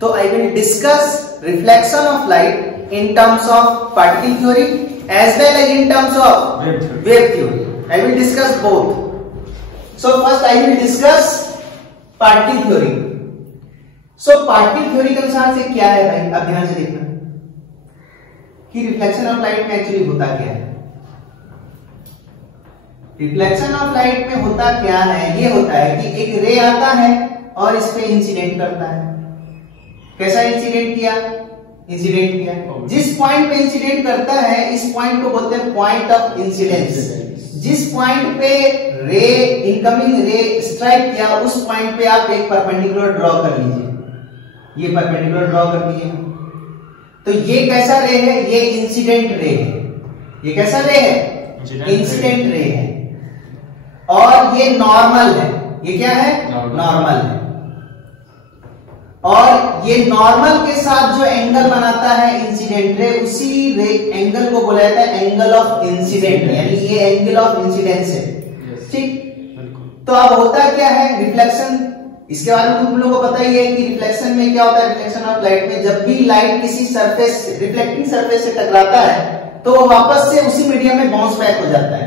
तो I will discuss reflection of light in terms of particle theory as well as in terms of wave theory. I will discuss both. So first I will discuss particle theory. So particle theory के अनुसार से क्या है भाई, अब ध्यान से देखना कि रिफ्लेक्शन ऑफ लाइट में एक्चुअली होता क्या है. रिफ्लेक्शन ऑफ लाइट में होता क्या है, ये होता है कि एक रे आता है और इस पे इंसिडेंट करता है. कैसा इंसिडेंट किया, इंसिडेंट किया, जिस पॉइंट पे इंसिडेंट करता है इस पॉइंट को बोलते हैं पॉइंट ऑफ इंसिडेंस. जिस पॉइंट पे रे इनकमिंग रे स्ट्राइक किया उस पॉइंट पे आप एक परपेंडिकुलर ड्रॉ कर लीजिए. ये परपेंडिकुलर ड्रॉ कर दिए. तो ये कैसा रे है, ये इंसिडेंट रे है. ये कैसा रे है, इंसिडेंट रे है. और ये नॉर्मल है. ये क्या है, नॉर्मल है. और ये नॉर्मल के साथ जो एंगल बनाता है इंसिडेंट रे, उसी रे एंगल को बोला जाता है एंगल ऑफ इंसिडेंट, यानी ये एंगल ऑफ इंसिडेंस है. ठीक. तो अब होता क्या है रिफ्लेक्शन, इसके बारे में तुम लोगों को पता ही है कि रिफ्लेक्शन में क्या होता है. रिफ्लेक्शन ऑफ लाइट में जब भी लाइट किसी सरफेस से, रिफ्लेक्टिंग सरफेस से टकराता है तो वो वापस से उसी मीडियम में बाउंस बैक हो जाता है.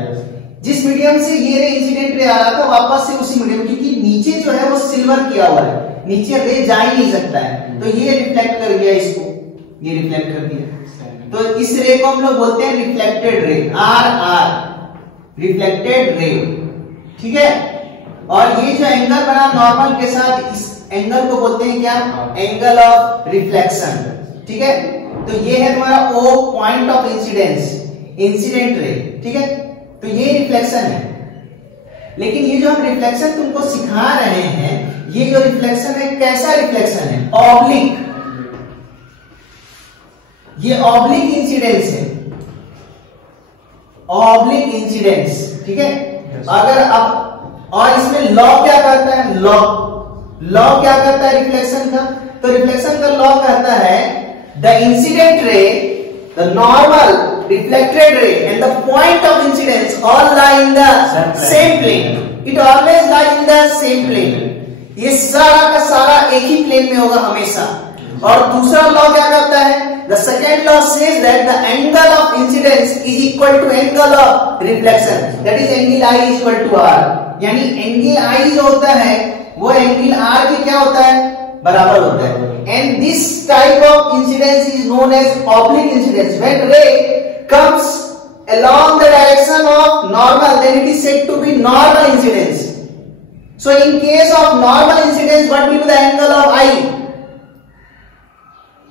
जिस मीडियम से ये रे इंसिडेंट रे आ रहा था वापस से उसी मीडियम, क्योंकि नीचे जो है वो सिल्वर किया हुआ है, नीचे रे जा ही नहीं सकता है. तो ये रिफ्लेक्ट कर गया इसको, ये रिफ्लेक्ट कर दिया. तो इस रे को हम लोग बोलते हैं reflected ray, RR, reflected ray. ठीक है. और ये जो एंगल बना नॉर्मल के साथ, इस एंगल को बोलते हैं क्या, एंगल ऑफ रिफ्लेक्शन. ठीक है. तो ये है तुम्हारा O, point of incidence, incident ray. ठीक है. तो ये रिफ्लेक्शन है. लेकिन ये जो हम रिफ्लेक्शन तुमको सिखा रहे हैं, ये जो रिफ्लेक्शन है कैसा रिफ्लेक्शन है, ऑब्लिक. ये ऑब्लिक इंसिडेंस है, ऑब्लिक इंसिडेंस. ठीक है. अगर अब और इसमें लॉ क्या कहता है, लॉ क्या कहता है रिफ्लेक्शन का, तो रिफ्लेक्शन का लॉ कहता है the incident ray, the normal, reflected ray and the point of incidence all lie in the same plane. It always lie in the same plane. ये सारा का सारा एक ही प्लेन में होगा हमेशा. और दूसरा लॉ क्या कहता है, the second law says that the angle of incidence is equal to angle of reflection, that is angle I is equal to R. यानी एंगल I जो होता है वो एंगल R के क्या होता है, बराबर होता है. And this type of incidence is known as oblique incidence. When ray comes along the direction of normal, then it is said to be normal incidence. So in case of normal incidence, what will be the angle of I?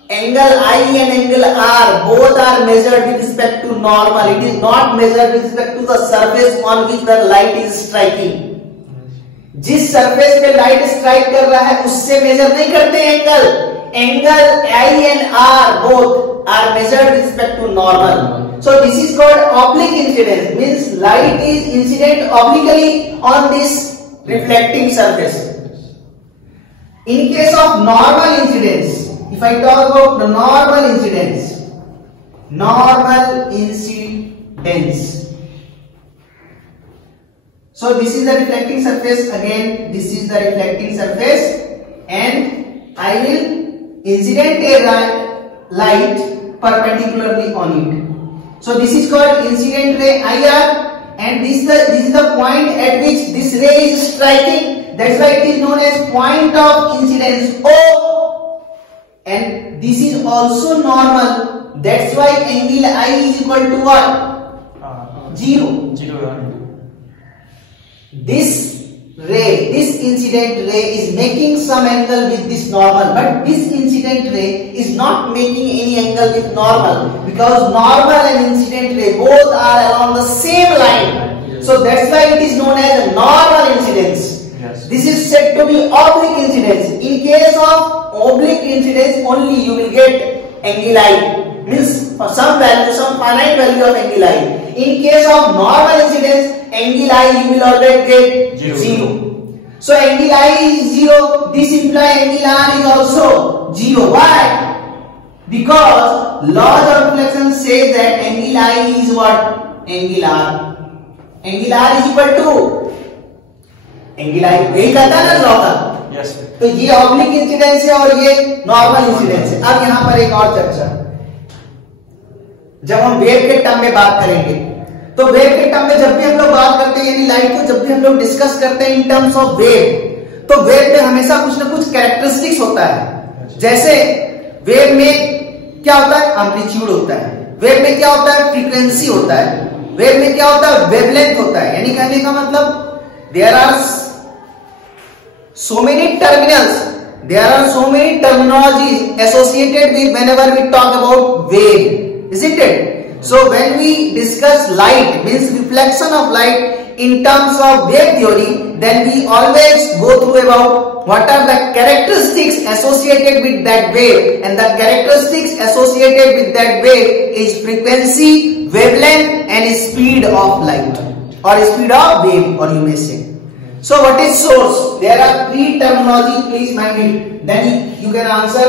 Angle I and angle R both are measured with respect to normal. It is not measured with respect to the surface on which the light is striking. जिस surface पे light strike कर रहा है उससे major नहीं करते angle. Angle I and R both are measured with respect to normal. So this is called oblique incidence, means light is incident obliquely on this reflecting surface. In case of normal incidence, if I talk about the normal incidence, so this is the reflecting surface, again this is the reflecting surface, and I will incident a light perpendicularly on it. So this is called incident ray IR, and this is the point at which this ray is striking. That's why it is known as point of incidence O. And this is also normal. That's why angle I is equal to what? 0. This ray, this incident ray is making some angle with this normal, but this incident ray is not making any angle with normal, because normal and incident ray both are along the same line. So that's why it is known as a normal incidence. This is said to be oblique incidence. In case of oblique incidence only you will get angle I, means for some value, some finite value of angle I. In case of normal incidence, angle I you will always get 0. So angle I is 0. This implies angle R is also 0. Why? Because laws of reflection says that angle I is what? Angle R. Angle R is equal to angle I. यही कहता है ना law का, yes. तो ये oblique incidence है और ये नॉर्मल इंसिडेंस है। अब यहां पर एक और चर्चा, जब हम वेव के टर्म में बात करेंगे तो वेव के टर्म में जब भी हम लोग बात करते हैं यानी लाइट को जब भी हम लोग डिस्कस करते हैं इन टर्म्स ऑफ वेव, तो वेव में हमेशा कुछ ना कुछ कैरेक्टरिस्टिक्स होता है। जैसे वेव में क्या होता है, एम्पलीट्यूड होता है, वेव में क्या होता है, फ्रीक्वेंसी होता है, वेव में क्या होता है, वेवलेंथ होता है। यानी कहने का मतलब there are so many terminals, there are so many terminologies associated with whenever we talk about wave, isn't it? So when we discuss light, means reflection of light in terms of wave theory, then we always go through about what are the characteristics associated with that wave, and the characteristics associated with that wave is frequency, wavelength and speed of light or speed of wave, or you may say. So what is source? There are three terminology, please mind it, then you can answer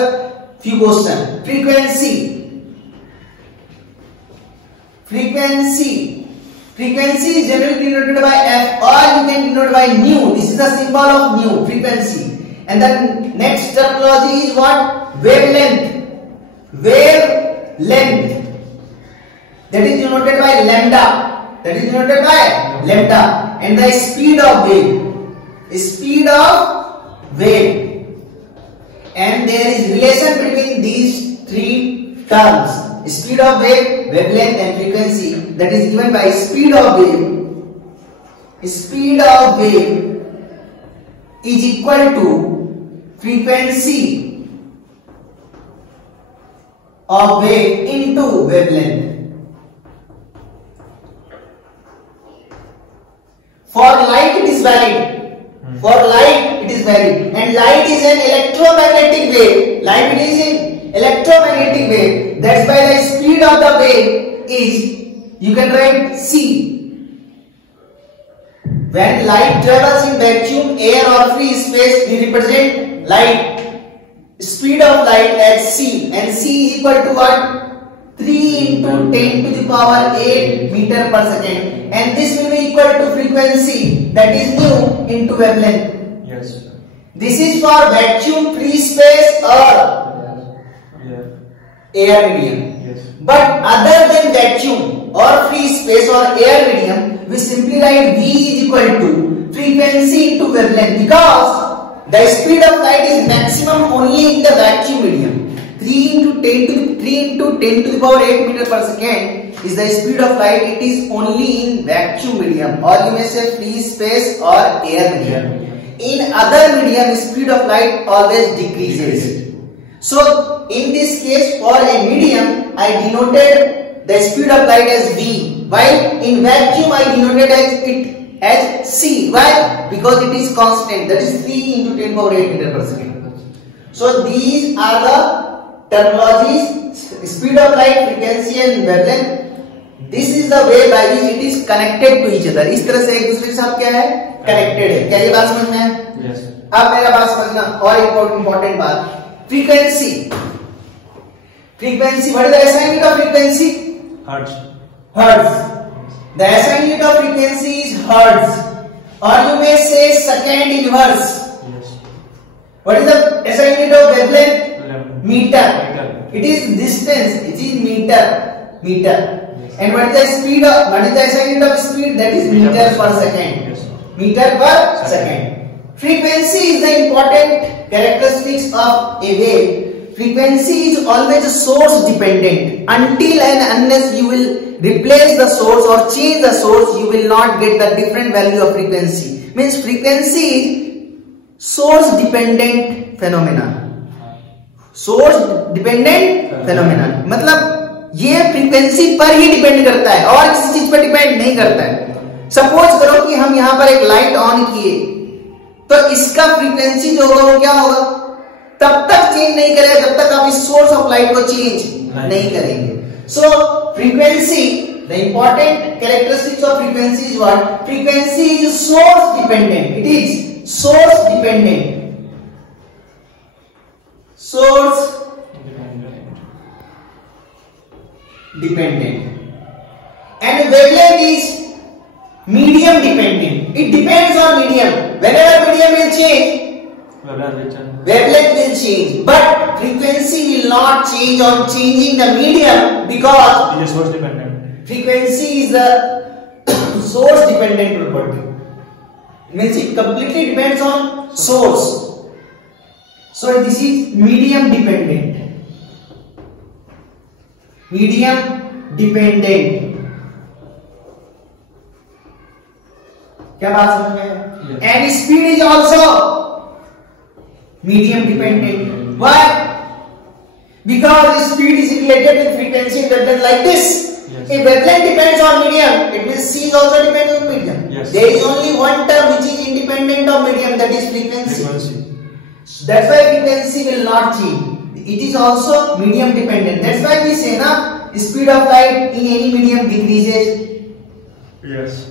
few questions. Frequency, frequency is generally denoted by f, or you can denote by nu. This is the symbol of nu, frequency. And then next terminology is what? Wavelength, wavelength, that is denoted by lambda, that is denoted by lambda. And the speed of wave, speed of wave, and there is relation between these three terms, speed of wave, wavelength and frequency, that is given by speed of wave. Speed of wave is equal to frequency of wave into wavelength. For light it is valid, for light it is valid, and light is an electromagnetic wave, light is an electromagnetic wave. That's why the speed of the wave is, you can write c. When light travels in vacuum, air or free space, we represent light, speed of light as c, and c is equal to what? 3 into 10 to the power 8 meter per second, and this will be equal to frequency, that is nu, into wavelength. Yes. This is for vacuum, free space or air medium. Yes. But other than vacuum or free space or air medium, we simply write V is equal to frequency into wavelength, because the speed of light is maximum only in the vacuum medium. 3 into 10 to the power 8 meter per second is the speed of light. It is only in vacuum medium, or you may say free space or air medium. In other medium, speed of light always decreases. So in this case, for a medium, I denoted the speed of light as V, while in vacuum I denoted it as C. Why? Because it is constant, that is 3 into 10 power 8 meter per second. So these are the terminologies: speed of light, frequency and wavelength. This is the way by which it is connected to each other. इस तरह से एक दूसरे के साथ क्या है, connected है। क्या ये बात समझ में है? Yes. अब मेरा बात समझना, और एक इम्पोर्टेंट बात, frequency. Frequency, what is the SI unit of frequency? Hertz. Hertz. The SI unit of frequency is hertz, or you may say second inverse. Yes. What is the SI unit of wavelength? Meter. Meter. It is distance, it is meter. Yes. And what is the speed of, what is the SI unit of speed? That is meter per second. Yes. Meter per second. Frequency is the important characteristics of a wave. Frequency is always source dependent. Until and unless you will replace the source or change the source, you will not get the different value of frequency. Means frequency is source dependent phenomena. Source dependent phenomenon, मतलब ये frequency पर ही depend करता है और किसी चीज पर depend नहीं करता है। सपोज करो कि हम यहां पर एक लाइट ऑन किए, तो इसका फ्रीक्वेंसी जो होगा वो क्या होगा, तब तक चेंज नहीं करेगा जब तक आप इस सोर्स ऑफ लाइट को चेंज नहीं करेंगे। So frequency, the important characteristics of frequency is what? Frequency is source dependent, it is source dependent, source dependent, and wavelength is medium dependent. It depends on medium. Whenever medium will change, Wavelength will change, but frequency will not change on changing the medium because it is source dependent. Frequency is the source dependent property. Means it completely depends on source. So this is medium dependent. Medium dependent. क्या बात समझ में? And speed is also medium dependent. Why? Because speed is related with frequency wavelength like this. Yes. If wavelength depends on medium, it means C also depends on medium. Yes. There is only one term which is independent of medium, that is frequency. That's why frequency will not change. It is also medium dependent. That's why we say na, speed of light in any medium decreases. Yes.